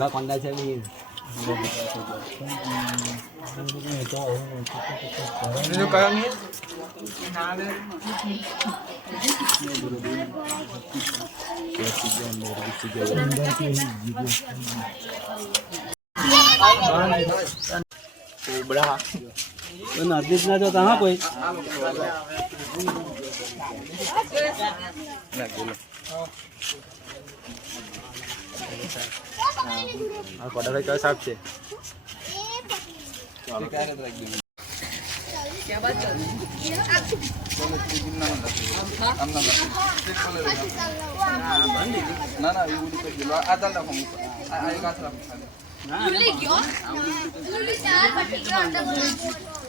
પેલા કોંડા છે બી બીજું કયો નહીં બડા તો નજીક ના જો કहाँ કોઈ આ કોડા ભાઈ કયો સાહેબ છે ના ના એવું તો કિલો આ ચાલ રાખો આ એક હાથ રાખો લુલી ગયો લુલી ચાર પટ્ટી ગયો અંદર બોલો